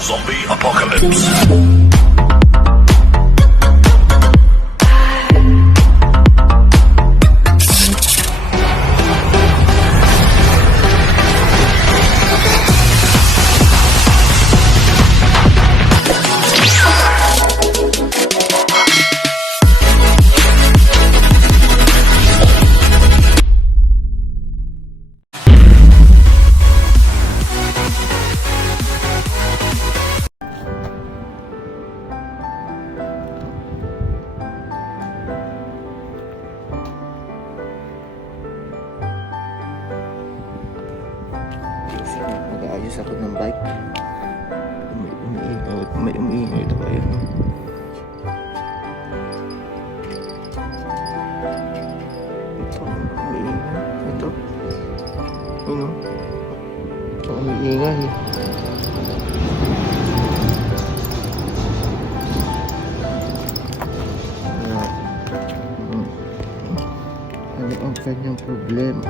Zombie Apocalypse. Mag-aayos ako ng bike. May umiingay ito kayo, no? Ito, umiingay. Ito. Ano? Ito, umiingay. Ano ang kanyang problema?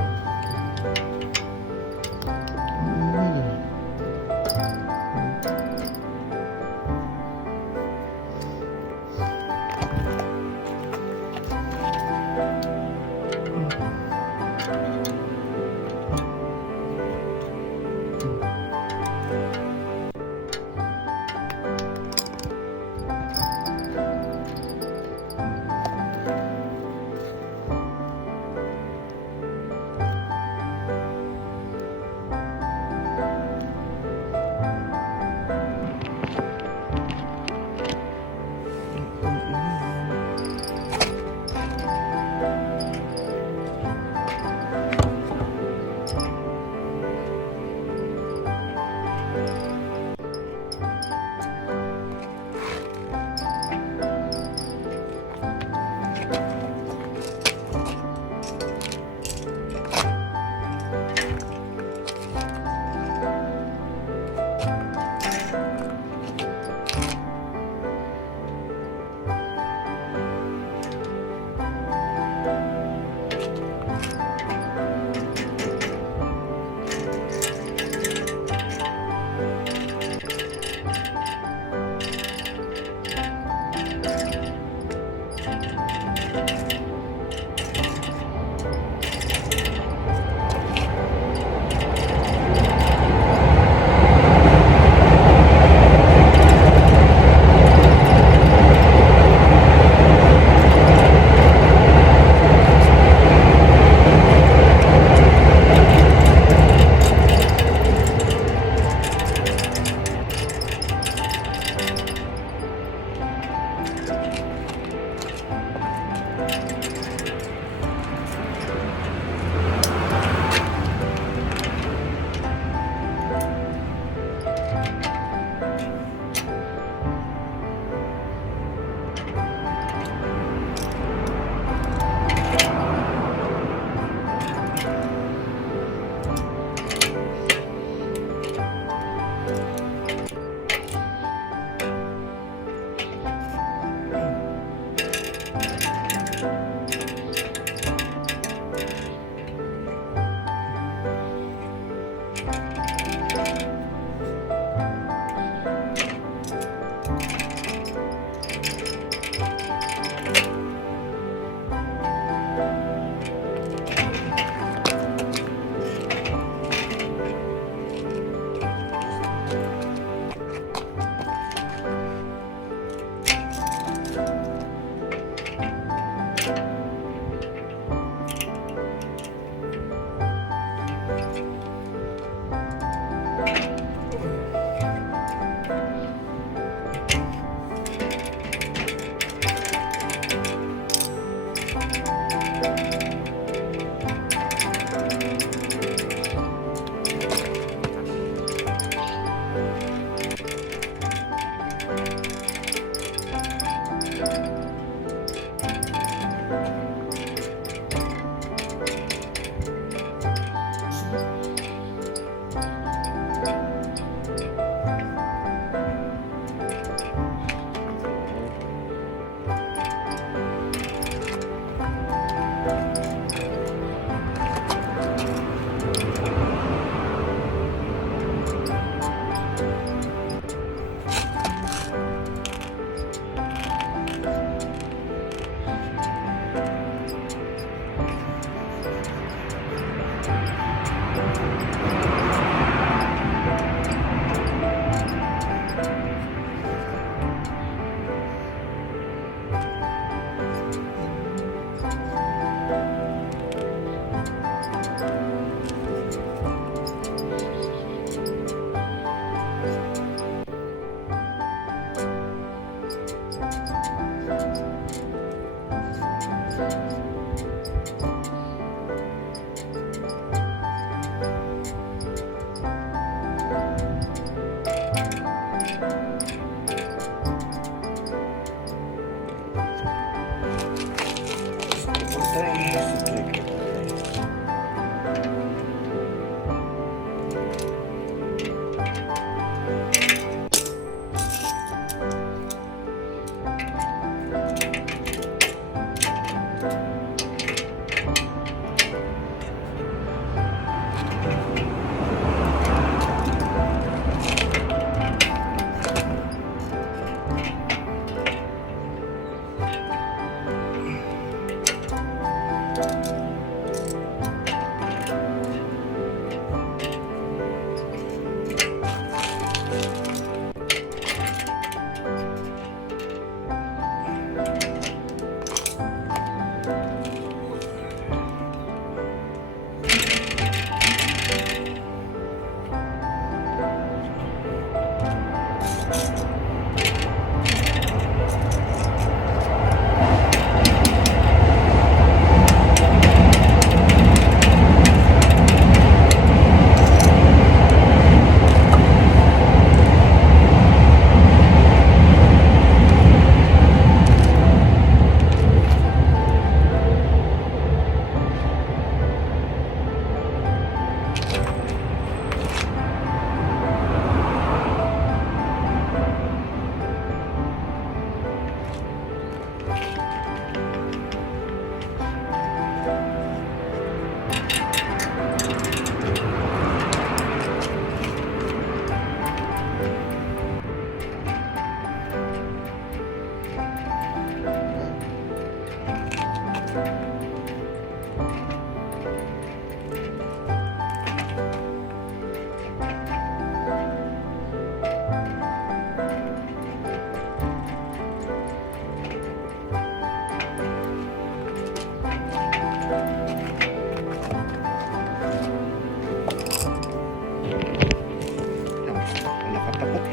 Nakatapat.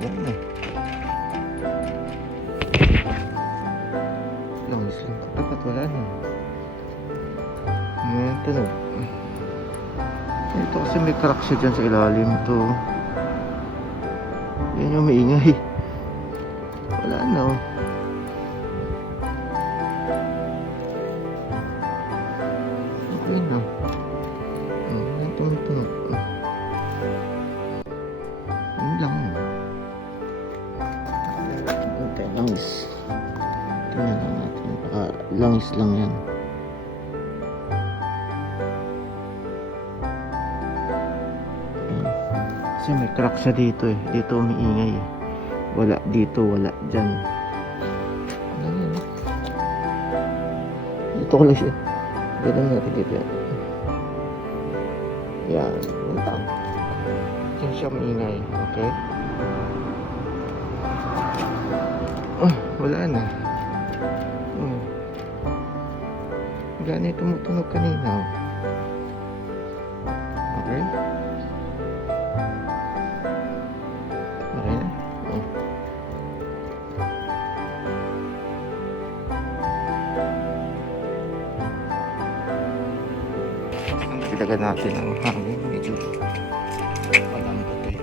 Yan na. Langis lang katapat. Wala na. Ngayon tunog. Ito kasi may crack siya dyan sa ilalim to. Yan yung maingay. Wala na oh. Okay na. Yan tunog. Yun lang. Okay, langis. Tingnan lang natin. Langis lang yan. Kasi may crack siya dito eh. Dito umiingay eh. Wala dito, wala dyan. Ano yan eh. Dito ko lang siya. Ganun natin dito yan. Yan. Yan lang. Diyan siya umiingay. Okay? Wala na. Wala na yung tumutunog kanina. Okay? Okay na? Ilagan natin ang hangin. Medyo malambot eh.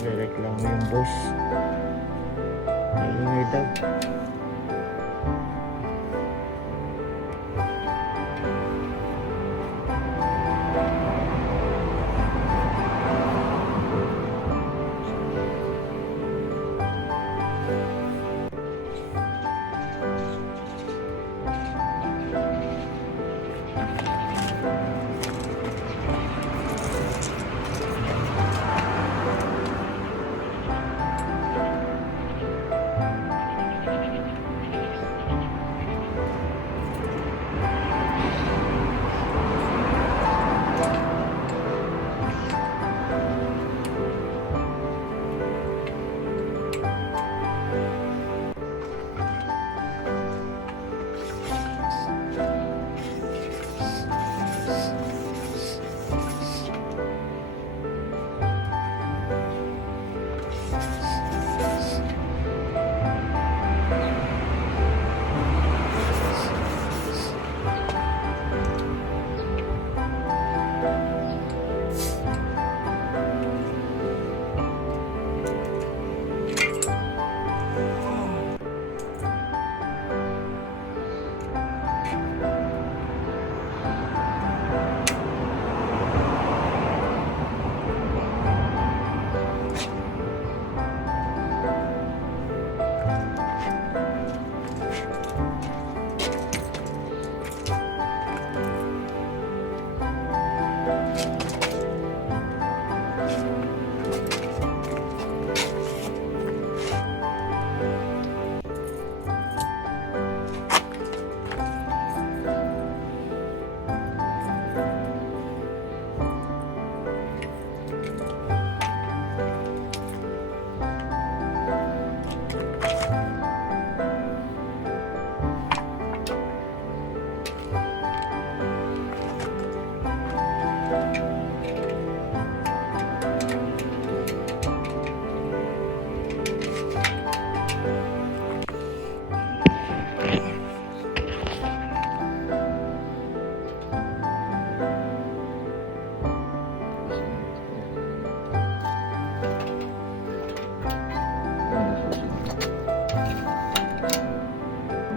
Nireklamo yung boss. Naingay daw.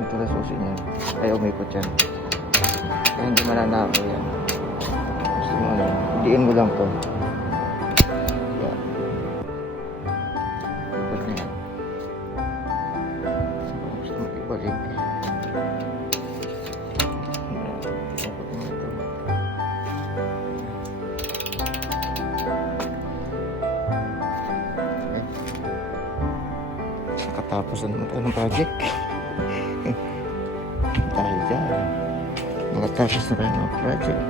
Ito na susi niya. Ay, umikot yan. Kaya hindi mananako yan. Gusto mo ano, diin mo lang to. Yan. Ikot na yan. Gusto mo ibalik. Yan. Ikot mo ito. Okay. Nakatapos na naman ng project. Dahil dyan, makatapos na tayo ng project.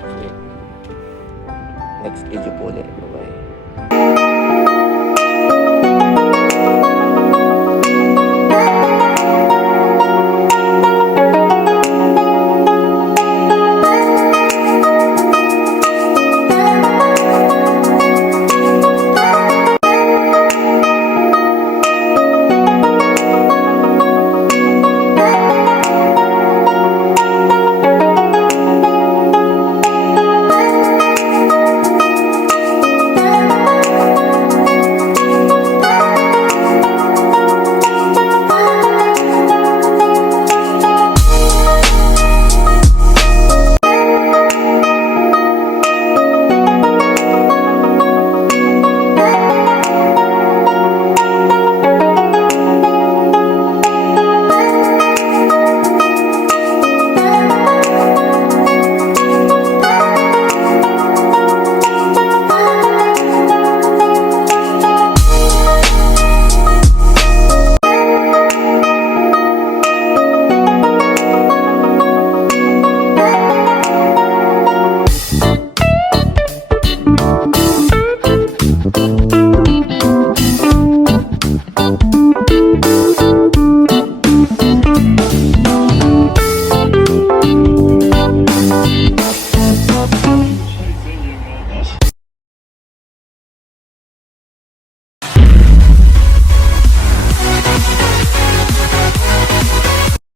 Okay. Next video po ulit.